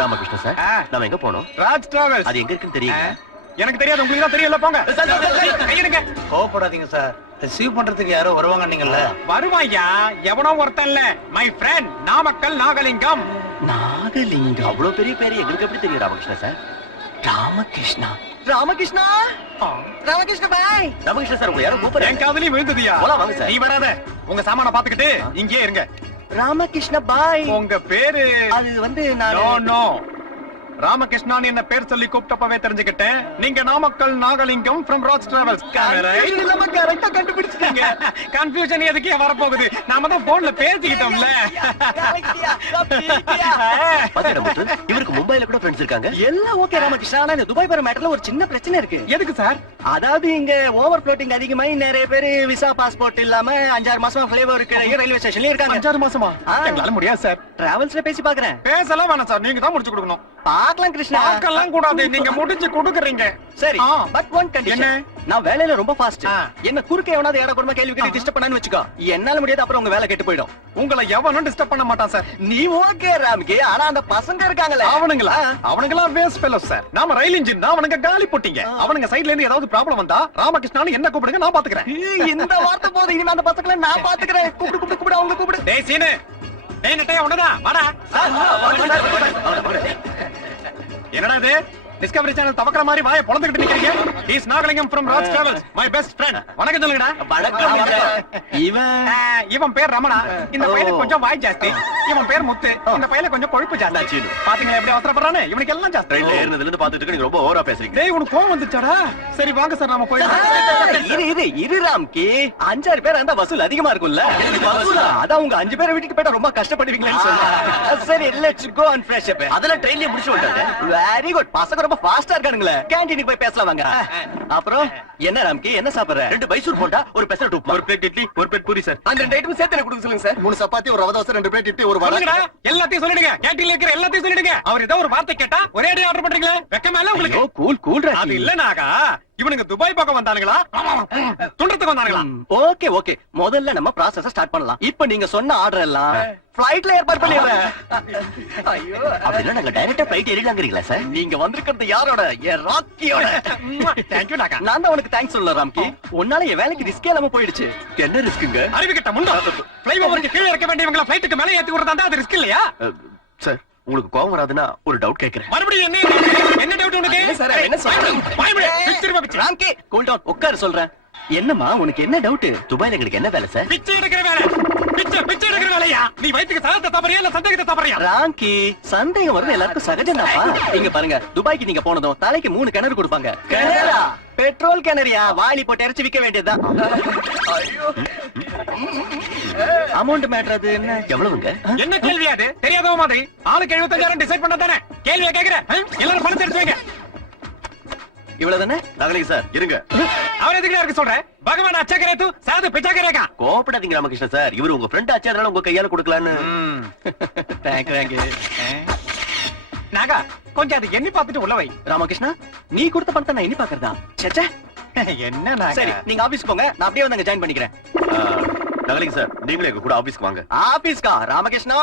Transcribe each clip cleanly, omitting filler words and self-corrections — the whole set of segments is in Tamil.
ராமகிருஷ்ணன் சார், நாம எங்க போனோம்? ராஜ் டிராவல்ஸ். அது எங்க இருக்குன்னு தெரியுங்க? எனக்கு தெரியாது, உங்களுக்கு தான் தெரியல. போங்க. கையெடுங்க. கோவப்படாதீங்க சார். ரிசீவ் பண்றதுக்கு யாரோ வருவாங்க நீங்கல்ல. வருவாயா? எவனோ ஒருத்தன் இல்ல, மை ஃப்ரெண்ட் நாமக்கல் நாகலிங்கம். நாகலிங்கம்? அவ்வளவு பெரிய பேரு எங்களுக்கு எப்படி தெரியும் ராமகிருஷ்ணன் சார்? ராமகிருஷ்ணா ராமகிருஷ்ணா ராமகிருஷ்ண பாய். ராமகிருஷ்ணன் சார், உங்க யாரும் கூப்பிடுறேன். என் காதலி விழுந்ததியா? போலாம் வாங்க சார். நீ வராத, உங்க சாமான பாத்துக்கிட்டு இங்கே இருங்க. ராமகிருஷ்ண பாய். உங்க பேரு? அது வந்து நான் நோ நோ, ராமகிருஷ்ணன் என்ன பேர் சொல்லி கூப்பிட்டப்பவே தெரிஞ்சுக்கிட்டேன். நீங்க நாமக்கல் நாகலிங்கம் from ராஜ் டிராவல்ஸ். கரெக்டா கண்டுபிடிச்சிட்டீங்க. கன்ஃபியூஷன் எதுக்கே வரப்போகுது? நாம தான் போன்ல பேசிக்கிட்டோம்ல. இவருக்கு மும்பைல கூட ஃப்ரெண்ட்ஸ் இருக்காங்க. எல்லாம் ஓகே ராமகிருஷ்ணா, ஆனா இந்த துபாய் போற மேட்டர்ல ஒரு சின்ன பிரச்சனை இருக்கு. எதுக்கு சார்? அதாவது இங்க ஓவர் ஃப்ளோட்டிங் அதிகமாயி நிறைய பேர் விசா பாஸ்போர்ட் இல்லாம 5-6 மாசமா ஃபிளேவர் இருக்கிற ரயில்வே ஸ்டேஷன்ல இருக்காங்க. 5-6 மாசமா? எங்களால முடியாது சார். டிராவல்ஸ்ல பேசி பாக்குறேன். பேசலாம் வேணாம் சார், நீங்க தான் முடிச்சு கொடுக்கணும். பாக்கலாம் கிருஷ்ணா. பார்க்கலாம் கூடாது, நீங்க முடிச்சு கொடுக்குறீங்க. சரி, பட் ஒன் கண்டிஷன். நான் வேலையில ரொம்ப ஃபாஸ்ட். என்ன குறுக்க எவனாவது ஏடா கூடமா கேள்வி கேட்டு டிஸ்டர்ப் பண்ணான்னு வெச்சுக்கோ, என்னால முடியாது, அப்புறம் உங்க வேலை கெட்டு போயிடும். உங்களை எவனும் டிஸ்டர்ப் பண்ண மாட்டான் சார். நீ ஓகே ராம்கே, ஆனா அந்த பசங்க இருக்காங்களே அவனுங்களா வேஸ்ட் ஃபெலோஸ் சார். நாம ரயில் இன்ஜின் தான், அவனுங்க காலி போட்டீங்க. அவனுங்க சைடுல இருந்து ஏதாவது ப்ராப்ளம் வந்தா ராமகிருஷ்ணன் என்ன கூப்பிடுங்க, நான் பாத்துக்கிறேன். இந்த வார்த்தை போது, இனிமே அந்த பசங்களை நான் பாத்துக்கிறேன். கூப்பிடு அவங்க கூப்பிடு. டேய் சீனு, டேய் நட்டையா உனதான் வாடா. என்னடா இது டிஸ்கவரி சேனல் தவக்கற மாதிரி வாயை பொளந்துக்கிட்டு நிக்கிறீங்க? Is Nagalingam from Raj travels, my best friend. வணக்கம் சொல்லுங்கடா. இவன் பேர் ரமணா. இந்த பையனுக்கு கொஞ்சம் வாய் ஜாஸ்தி. இவன் பேர் முத்து. இந்த பையனுக்கு கொஞ்சம் கொழுப்பு ஜாஸ்தி. பாத்தீங்களா எப்படி அவசரப்படுறானே? இவனுக்கு எல்லாம் ஜாஸ்தி. ட்ரெயின்ல ஏறினதுல இருந்து பாத்துட்டு இருக்க, நீங்க ரொம்ப ஓவரா பேசுறீங்க. டேய் உனக்கு கோவம் வந்துச்சாடா? சரி வாங்க சார், நாம போயிடலாம். இரு ராம்கே, 5-6 பேர் அந்த வசூல் அதிகமா இருக்கும்ல. அதான் உங்க 5 பேரை விட்டுட்டு போயிட்டா ரொம்ப கஷ்டப்படுவீங்களேன்னு சொன்னேன். சரி, let's go and fresh up. அதெல்லாம் ட்ரெயின்லயே முடிச்சு வந்துட்டாங்க. வெரி குட், பசங்க ரொம்ப ஃபாஸ்டா இருக்கானுங்களே. கேண்டீனுக்கு போய் பேசலாம் வாங்க. அப்புறம் என்ன ராம்கே, என்ன சாப்பிடுற? 2 பைசூர் போண்டா, ஒரு பெசரட் உப்புமா, ஒரு பிளேட் இட்லி, ஒரு பிளேட் பூரி சார். அந்த 2 ஐட்டம் சேர்த்து எனக்கு கொடுக்க சொல்லுங்க சார். 3 சப்பாத்தி, ஒரு ரவை தோசை, 2 பிளேட் இட்லி, ஒரு வடை. சொல்லுங்கடா, எல்லாத்தையும் சொல்லிடுங்க. கேண்டீன்ல இருக்கிற எல்லாத்தையும் சொல்லிடுங்க. அவர் ஏதோ ஒரு வார்த்தை கேட்டா ஒரே அடி ஆர்டர் பண்றீங்களே, வெக்கமா இல்ல உங்களுக்கு? கூல் கூல் அது இல்ல நாகா, இவனுங்க துபாய் பக்கம் வந்தானுங்களா துண்டத்துக்கு வந்தானுங்களா? ஓகே ஓகே, முதல்ல நம்ம ப்ராசஸ் ஸ்டார்ட் பண்ணலாம். இப்போ நீங்க சொன்ன ஆர்டர் எல்லாம் ஃளைட்ல ஏற்பாடு பண்ணிடுறேன். ஐயோ, அப்படின்னா நாங்க டைரக்டா ஃளைட் ஏறிடலாம்ங்கறீங்களா சார்? நீங்க வந்திருக்கிறது யாரோட? என் ராக்கியோட. Thank you Naga. நான் தான் உனக்கு தேங்க்ஸ் சொல்ல ராம்கி. உன்னால என் வேலைக்கு ரிஸ்கே இல்லாம போயிடுச்சு. என்ன ரிஸ்க்குங்க? அறிவிக்கிட்ட முண்டா, ஃளைஓவருக்கு கீழ இறக்க வேண்டியவங்கள ஃளைட்டுக்கு மேல ஏத்தி விடுறதா அது ரிஸ்க் இல்லையா? சார், உங்களுக்கு கோவம் வராதுன்னா ஒரு டவுட் கேக்குறேன். மறுபடியும் என்ன டவுட் உனக்கு? சார் என்ன சொல்றீங்க? ராம்கி கூல் டவுன், உட்கார் சொல்றேன். என்னம்மா உனக்கு என்ன டவுட்? துபாய்ல எங்களுக்கு என்ன வேலை சார்? பிச்சை எடுக்கிற வேலை. பிச்சை எடுக்கிற வேலையா? நீ வயித்துக்கு சகத்தை தப்பறியா இல்ல சந்தேகத்தை தப்பறியா? ராம்கி, சந்தேகம் வருது எல்லாருக்கும் சகஜம்தாப்பா. நீங்க பாருங்க, துபாய்க்கு நீங்க போனதும் தலைக்கு 3 கிணறு கொடுப்பாங்க. கிணறா? பெட்ரோல் கிணறியா? வாளி போட்டு இறச்சி விக்க வேண்டியதுதான். அமௌண்ட் மேட்டர் அது என்ன? எவ்வளவுங்க? என்ன கேள்வி அது? தெரியாதவ மாதிரி ஆளுக்கு 75,000 டிசைட் பண்ணதானே கேள்வியை கேக்குற? எல்லாரும் பணத்தை எடுத்து வைங்க. இவ்வளவுதானே? நாகலிங்க சார் இருங்க. அவர் எதுக்கு இருக்க சொல்ற? பகவான் அச்சா கரே தூ சாது பிச்சா கரேகா. கோபப்படாதீங்க ராமகிருஷ்ணன் சார், இவரு உங்க ஃப்ரெண்ட் ஆச்சு, அதனால உங்க கையால கொடுக்கலான்னு. Thank you. நாகா, கொஞ்சம் அது எண்ணி பார்த்துட்டு உள்ள வை. ராமகிருஷ்ணா, நீ கொடுத்த பணத்தை நான் எண்ணி பாக்குறதா? சேச்சே, என்ன நாகா? சரி, நீங்க ஆபீஸ் போங்க, நான் அப்படியே வந்து அங்க ஜாயின் பண்ணிக்கிறேன். நாகலிங்க சார், நீங்களே எங்க கூட ஆபீஸ்க்கு வாங்க. ஆபீஸ்கா? ராமகிருஷ்ணா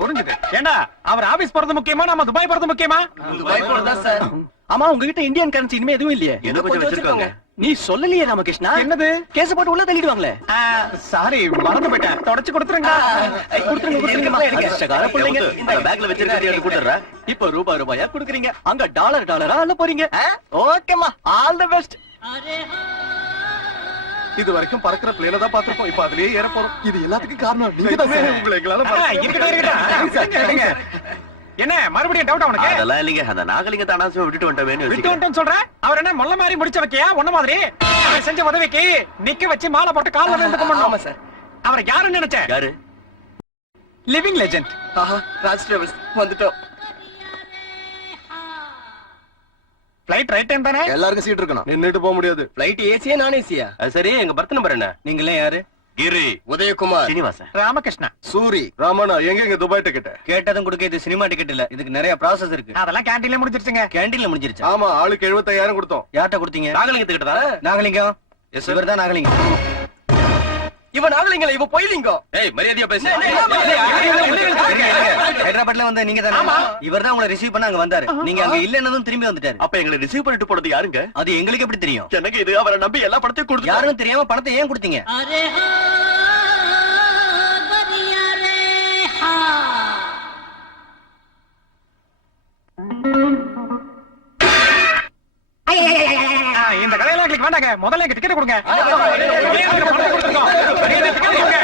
புரிஞ்சுது. ஏண்டா அவர் ஆபீஸ் போறது முக்கியமா, நம்ம துபாய் போறது முக்கியமா? துபாய் போறதா சார்? ஆமா, உங்ககிட்ட இந்தியன் கரன்சி இனிமே எதுவும் இல்லையே? என்ன கொஞ்சம் வச்சிருக்காங்க. நீ சொல்லலையே ராமகிருஷ்ணா. என்னது? கேஸ் போட்டு உள்ள தள்ளிடுவாங்களே. சாரி, மறந்து போயிட்டேன். தொடச்சு கொடுத்துருங்க. கொடுத்துருங்க பிள்ளைங்க. இந்த பேக்ல வச்சிருக்கேன் கொடுத்துறேன். இப்ப ரூபாயா குடுக்குறீங்க, அங்க டாலரா அல்ல போறீங்க. ஓகேமா, ஆல் தி பெஸ்ட். இது வரைக்கும் பறக்கிற பிளேன தான் பாத்துறோம், இப்ப அதுலயே ஏற போறோம். இது எல்லாத்துக்கும் காரணம் நீங்க தான் சார். உங்களை எங்களால என்ன மறுபடியும் டவுட் அவனுக்கு? அதெல்லாம் இல்லைங்க, அந்த நாகலிங்கத்தை அனாவசியமா விட்டுட்டு வந்துட்டேன்னு விட்டு வந்துட்டேன்னு சொல்ற? அவர் என்ன மொல்ல மாதிரி முடிச்ச வைக்கியா? ஒண்ணு மாதிரி அவர் செஞ்ச உதவிக்கு நிக்க வச்சு மாலை போட்டு கால்ல விழுந்து கும்பிடணும். ஆமா சார். அவர் யாருன்னு நினைச்ச? யாரு? Living legend. ஆஹா, ராஜ் டிராவல்ஸ் வந்துட்டோம். ஃளைட் ரைட் டைம் தானே? எல்லாருக்கும் சீட் இருக்கணும், நின்னுட்டு போக முடியாது. ஃளைட் ஏசியா நான் ஏசியா? சரி, எங்க பர்த் நம்பர் என்ன? நீங்களே யாரு? கிரி, உதயகுமார், சீனிவாசன், ராமகிருஷ்ணா, சூரி, ராமண்ணா. எங்க துபாய் டிக்கெட் கேட்டதும் கொடுக்க, இது சினிமா டிக்கெட் இல்ல, இதுக்கு நிறைய ப்ராசஸ் இருக்கு. அதெல்லாம் கேண்டீன்ல முடிஞ்சிருச்சுங்க. கேண்டீன்ல முடிஞ்சிருச்சு. ஆமா, ஆளுக்கு 75,000 கொடுத்தோம். யார்ட்ட கொடுத்தீங்க? நாகலிங்கத்துக்கிட்ட தான். நாகலிங்கம் இவர்தான் நாகலிங்கம். இவன் நாகலிங்கம், இவன் பொய்லிங்கம். ஏய், மரியாதையா பேசு. ஹைதராபாத்ல வந்த நீங்க தானே? ஆமா. இவர்தான் உங்களை ரிசீவ் பண்ண அங்க வந்தாரு. நீங்க அங்க இல்லன்னதும் திரும்பி வந்துட்டாரு. அப்ப எங்களை ரிசீவ் பண்ணிட்டு போனது யாருங்க? அது எங்களுக்கு எப்படி தெரியும்? எனக்கு இது அவரை நம்பி எல்லா பணத்தையும் கொடுத்து யாரும் தெரியாம பணத்தை ஏன் கொடுத்தீங்க? இந்த கதையெல்லாம் எங்களுக்கு வேண்டாங்க. முதல்ல எங்க டிக்கெட் கொடுங்க. எங்களுக்கு பணத்தை கொடுத்துருக்கோம். எங்க ticket கொடுங்க.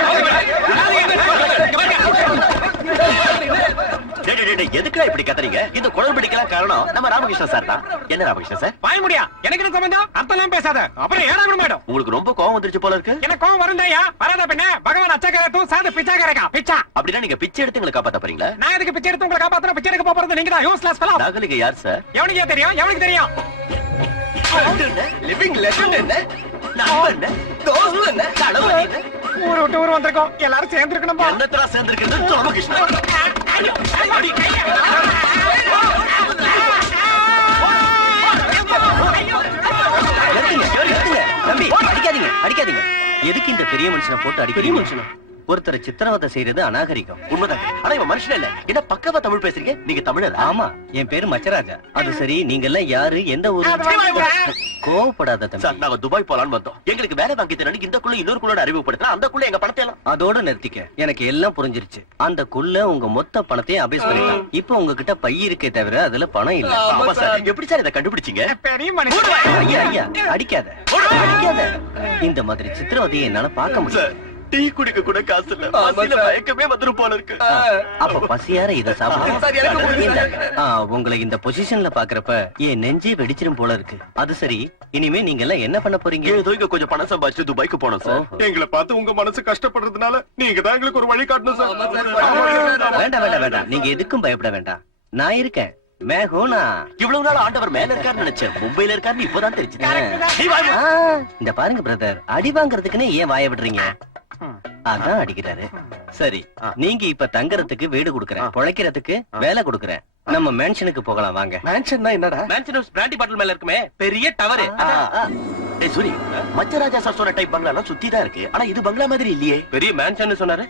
எதுக்குடா இப்படி கத்துறீங்க? இந்த குளறுபடிக்கெல்லாம் காரணம் நம்ம ராமகிருஷ்ணன் சார் தான். என்ன ராமகிருஷ்ணன் சார்? வாய முடியா? எனக்கு என்ன சம்பந்தம்? அர்த்தம்லாம் பேசாத. அப்புறம் ஏடாகணும் மேடம். உங்களுக்கு ரொம்ப கோவம் வந்துருச்சு போல இருக்கு. எனக்கு கோவம் வருந்தையா? வராத பின்ன பகவான் அச்சக்காரத்தும் சாந்து பிச்சாக்காரக்கா பிச்சா. அப்படின்னா நீங்க பிச்சை எடுத்து எங்களை காப்பாத்த போறீங்களா? நான் எதுக்கு பிச்சை எடுத்து உங்களை காப்பாத்துறேன்? பிச்சை எடுக்க போறது நீங்க தான். Useless fellow. நாகலிங்க யார் சார்? எவனுக்கு தெரியும்? எவனுக்கு தெரியும்? லிவிங் லெஜெண்ட் என்ன? நண்பன் என்ன? தோஸ்து என்ன? கடவுள் என்ன? ஊரு விட்டு ஊர் வந்திருக்கோம். எல்லாரும் சேர்ந்து இருக்கணும்பா. என்னத்தரா சேர்ந்திருக்கிறது ராமகிருஷ்ணன்? தம்பி அடிக்காதீங்க, அடிக்காதீங்க. எதுக்கு இந்த பெரிய மனுஷனை போட்டு அடிக்கிறீங்க? மனுஷனா ஒருத்தரை சித்திரவதை செய்யறது அநாகரிகம். உண்மைதான். ஆனா இவன் மனுஷன் இல்ல. என்ன பக்கவா தமிழ் பேசுறீங்க? நீங்க தமிழர்? ஆமா, என் பேரு மச்சராஜா. அது சரி, நீங்க எல்லாம் யாரு, எந்த ஊரு? கோவப்படாத சார், தம்பி. நாங்க துபாய் போலான்னு வந்தோம். எங்களுக்கு வேலை வாங்கி தரணும். இந்த குள்ள இன்னொரு குள்ளோட அறிமுகப்படுத்தினா அந்த குள்ள எங்க பணத்தை எல்லாம் அதோட நிறுத்திக்க. எனக்கு எல்லாம் புரிஞ்சிருச்சு. அந்த குள்ள உங்க மொத்த பணத்தையும் அபேஸ் பண்ணிட்டான். இப்ப உங்ககிட்ட பை இருக்கே தவிர அதுல பணம் இல்ல. ஆமா சார். எப்படி சார் இதை கண்டுபிடிச்சீங்க? பெரிய மனுஷன். ஐயா ஐயா, அடிக்காத அடிக்காத. இந்த மாதிரி சித்திரவதையை என்னால பார்க்க முடியும். டீ குடிக்க கூட காசு இல்ல. பசியில மயக்கமே வந்துரும் போல இருக்கு. அப்ப பசியார இத சாப்பிடுங்க. உங்களை இந்த பொசிஷன்ல பாக்குறப்ப என் நெஞ்சே வெடிச்சிரும் போல இருக்கு. அது சரி, இனிமே நீங்க எல்லாம் என்ன பண்ண போறீங்க? ஏதோ இங்க கொஞ்சம் பணம் சம்பாதிச்சு துபாய்க்கு போனோம் சார். எங்களை பார்த்து உங்க மனசு கஷ்டப்படுறதுனால நீங்க தான் எங்களுக்கு ஒரு வழி காட்டணும் சார். வேண்டாம் வேண்டாம் வேண்டாம், நீங்க எதுக்கும் பயப்பட வேண்டாம். நான் இருக்கேன். மேகோனா இவ்வளவு நாள் ஆண்டவர் மேல இருக்காருன்னு நினைச்சேன். மும்பைல இருக்காருன்னு இப்பதான் தெரிஞ்சு. இந்த பாருங்க பிரதர், அடி வாங்குறதுக்குன்னு ஏன் வாய விடுறீங்க? அதான் அடிக்கிறாரு. சரி, நீங்க இப்ப தங்கறதுக்கு வீடு கொடுக்கறேன், பொழைக்கிறதுக்கு வேலை கொடுக்கறேன். நம்ம மேன்ஷனுக்கு போகலாம் வாங்க. மேன்ஷன்னா என்னடா? மேன்ஷன் பிராண்டி பாட்டில் மேல இருக்குமே பெரிய டவர். டேய் சூரி, மச்சராஜா சார் சொன்ன டைப் பங்களா சுத்தி தான் இருக்கு. ஆனா இது பங்களா மாதிரி இல்லையே. பெரிய மேன்ஷன் சொன்னாரு.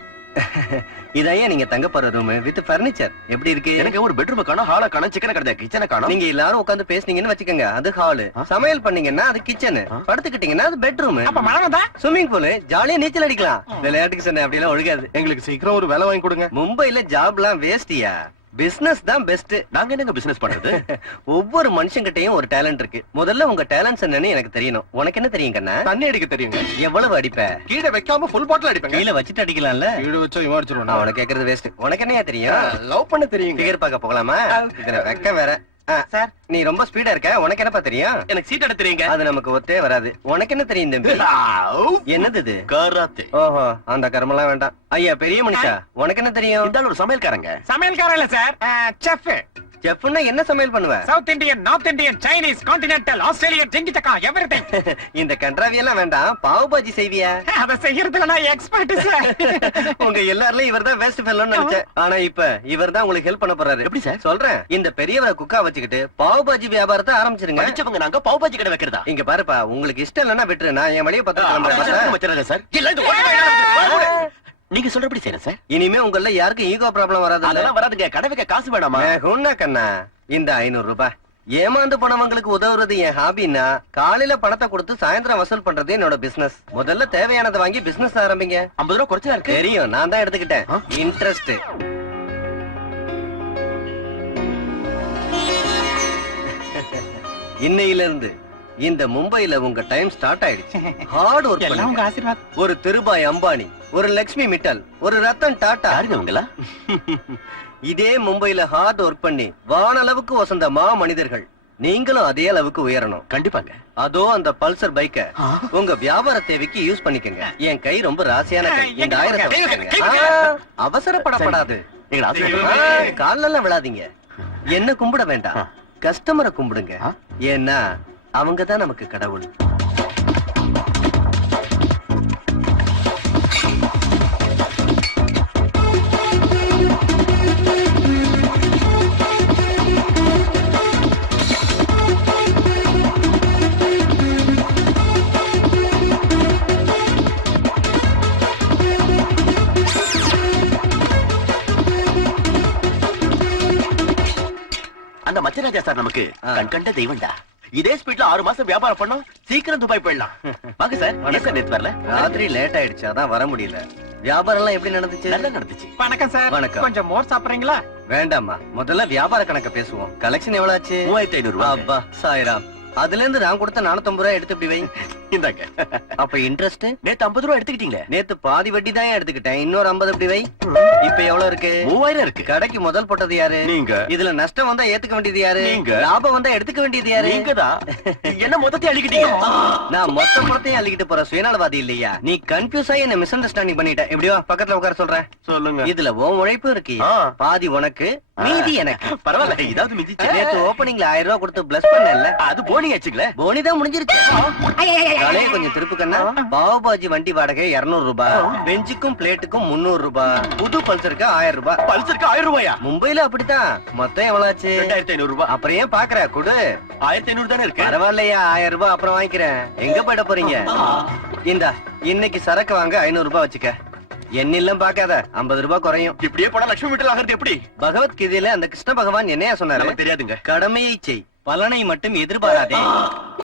இதையா நீங்க தங்க போற ரூம் வித் பர்னிச்சர் எப்படி இருக்கு? எனக்கு ஒரு பெட்ரூம் காணோம், ஹால காணோம், சிக்கன கடை கிச்சனை காணோம். நீங்க எல்லாரும் உட்கார்ந்து பேசுனீங்கன்னு வச்சுக்கோங்க, அது ஹாலு. சமையல் பண்ணீங்கன்னா அது கிச்சன், படுத்துக்கிட்டீங்கன்னா அது பெட்ரூம். அப்ப மழை வந்தா ஸ்விம்மிங் பூல், ஜாலியா நீச்சல் அடிக்கலாம். விளையாட்டுக்கு சொன்ன அப்படி எல்லாம் ஒழுகாது. எங்களுக்கு சீக்கிரம் ஒரு வேலை வாங்கி கொடுங்க. மும்பைல ஜாப்லாம் வேஸ்டியா? பிசினஸ் தான் பெஸ்ட். நாங்க என்னங்க பிசினஸ் பண்றது? ஒவ்வொரு மனுஷங்கிட்டயும் ஒரு டேலண்ட் இருக்கு. முதல்ல உங்க டேலண்ட்ஸ் என்னன்னு எனக்கு தெரியணும். உனக்கு என்ன தெரியும் கண்ணா? தண்ணி அடிக்க தெரியுங்க. எவ்வளவு அடிப்ப? கீழே வைக்காம ஃபுல் பாட்டில் அடிப்பேங்க. கீழே வச்சுட்டு அடிக்கலாம்ல. கீழே வச்சா இவன் அடிச்சிருவான். அவனை கேக்குறது வேஸ்ட். உனக்கு என்னையா தெரியும்? லவ் பண்ண தெரியுங்க. ஃபிகர் பார்க்க போகலாமா? இதுல வெக்க வேற. சார், நீ ரொம்ப ஸ்பீடா இருக்க. உனக்கு என்னப்பா தெரியும்? எனக்கு சீட் எடுத்து தெரியுங்க. அது நமக்கு ஒத்தே வராது. உனக்கு என்ன தெரியும் தம்பி? என்னது இது? கராத்தே. ஓஹோ, அந்த கர்மலாம் வேண்டாம். ஐயா பெரிய மனுஷா, உனக்கு என்ன தெரியும்? இந்த ஒரு சமையல்காரங்க. சமையல்காரன் இல்ல சார், செஃப். செஃப்னா என்ன சமையல் பண்ணுவ? South Indian, north Indian, Chinese, continental, Australian, ஜிங்கிச்சக்கா, எவ்ரிதிங். இந்த கன்றாவி எல்லாம் வேண்டாம். பாவ் பாஜி செய்வியா? அத செய்யறதுல நான் எக்ஸ்பர்ட் சார். உங்க எல்லாருலயும் இவர்தான் வேஸ்ட் ஃபெல்லோன்னு நினைச்சேன். ஆனா இப்ப இவர்தான் உங்களுக்கு ஹெல்ப் பண்ண போறாரு. எப்படி சார்? சொல்றேன். இந்த பெரியவரை குக்கா வச்சுக்கிட்டு பாவ் பாஜி வியாபாரத்தை ஆரம்பிச்சிருங்க. படிச்சவங்க நாங்க பாவ் பாஜி கடை வைக்கிறதா? இங்க பாருப்பா, உங்களுக்கு இஷ்டம் இல்லன்னா விட்டுரு. நான் என் வழியை பார்த்து மச்சராஜா சார். இல்ல இது நீங்க சொல்றபடி செய்யறேன் சார். இனிமே உங்கள யாருக்கும் ஈகோ ப்ராப்ளம் வராது. அதெல்லாம் வராதுங்க. கடை வைக்க காசு வேணாமா? கண்ணா, இந்த 500 ரூபாய் ஏமாந்து போனவங்களுக்கு உதவுறது என் ஹாபின்னா, காலையில பணத்தை கொடுத்து சாயந்தரம் வசூல் பண்றது என்னோட பிசினஸ். முதல்ல தேவையானதை வாங்கி பிசினஸ் ஆரம்பிங்க. 50 ரூபாய் குறைச்சா இருக்கு. தெரியும், நான் தான் எடுத்துக்கிட்டேன். இன்ட்ரெஸ்ட். இன்னையில இருந்து இந்த மும்பைல உங்க டைம் ஸ்டார்ட் ஆயிடுச்சு. ஹார்ட் ஒர்க் எல்லாம் உங்க ஆசீர்வாதம். ஒரு திருபாய் அம்பானி, ஒரு லட்சுமி மிட்டல், ஒரு ரத்தன் டாடா. யாருங்க உங்களா? இதே மும்பைல ஹார்ட் ஒர்க் பண்ணி வானளவுக்கு வசந்த மா மனிதர்கள். நீங்களும் அதே அளவுக்கு உயரணும். கண்டிப்பாங்க. அதோ அந்த பல்சர் பைக்க உங்க வியாபார தேவைக்கு யூஸ் பண்ணிக்கங்க. என் கை ரொம்ப ராசியான கை. இந்த 1000 அவசரப்படப்படாது. கால்ல எல்லாம் விழாதீங்க. என்ன கும்பிட வேண்டாம், கஸ்டமரை கும்பிடுங்க. ஏன்னா அவங்கதான் நமக்கு கடவுள். அந்த மச்சராஜா சார் நமக்கு கண்கண்ட தெய்வம்டா. இதே ஸ்பீட்ல 6 மாசம் வியாபாரம் பண்ணோம், சீக்கிரம் துபாய் போயிடலாம். வாங்க சார். சார் நேத்து வரல, ராத்திரி லேட் ஆயிடுச்சு, அதான் வர முடியல. வியாபாரம் எல்லாம் எப்படி நடந்துச்சு? நல்லா நடந்துச்சு. வணக்கம் சார். வணக்கம். கொஞ்சம் மோர் சாப்பிடுறீங்களா? வேண்டாமா, முதல்ல வியாபார கணக்க பேசுவோம். கலெக்ஷன் எவ்வளவு ஆச்சு? 3500 ரூபாய். அப்பா சாய்ராம். அதுல இருந்து நான் கொடுத்த 450 ரூபாய் எடுத்து இப்படி வை. இந்தாங்க. அப்ப இன்ட்ரெஸ்ட்? நேத்து 50 ரூபாய் எடுத்துக்கிட்டீங்களே. நேத்து பாதி வட்டி தான் எடுத்துக்கிட்டேன், இன்னொரு 50 இப்படி வை. இப்ப எவ்வளவு இருக்கு? 3000 இருக்கு. கடைக்கு முதல் போட்டது யாரு? நீங்க. இதுல நஷ்டம் வந்தா ஏத்துக்க வேண்டியது யாரு? நீங்க. லாபம் வந்தா எடுத்துக்க வேண்டியது யாரு? நீங்கதான். என்ன மொத்தத்தையும் அள்ளிக்கிட்டீங்க. நான் மொத்த படத்தையும் அள்ளிக்கிட்டு போற சுயநலவாதி இல்லையா? நீ கன்ஃபியூஸ் ஆகி என்ன மிஸ் அண்டர்ஸ்டாண்டிங் பண்ணிட்ட. எப்படியோ பக்கத்துல உட்கார சொல்றேன். சொல்லுங்க. இதுல உன் உழைப்பு இருக்கு, ஆ. பாதி உனக்கு மீதி எனக்கு. பரவாயில்ல, இதாவது மிதிச்சு. நேத்து ஓப்பனிங்ல 1000 ரூபாய் கொடுத்து பிளஸ் பண்ணல. அது போனி ஆச்சுங்களே. போனி தான் முடிஞ்சிருச்சு. கலையை கொஞ்சம் திருப்பு கண்ணா. பாவுபாஜி வண்டி வாடகை 200 ரூபாய், பெஞ்சுக்கும் பிளேட்டுக்கும் 300 ரூபாய், புது பல்சருக்கு 1000 ரூபாய். பல்சருக்கு 1000 ரூபாயா? மும்பைல அப்படித்தான். மொத்தம் எவ்வளவு ஆச்சு? 2500 ரூபாய். அப்புறம் ஏன் பாக்குற? கொடு. 1500 தானே இருக்கு. பரவாயில்லையா, 1000 ரூபாய் அப்புறம் வாங்கிக்கிறேன். எங்க போயிட போறீங்க? இந்தா, இன்னைக்கு சரக்கு வாங்க 500 ரூபாய் வச்சுக்க. என்னில்லம் பாக்காத, 50 ரூபாய் குறையும். இப்படியே போனா லட்சுமி வீட்டில் ஆகிறது எப்படி? பகவத்கீதையில அந்த கிருஷ்ண பகவான் என்னையா சொன்னாரு? நமக்கு தெரியாதுங்க. கடமையை செய், பலனை மட்டும் எதிர்பாராதே.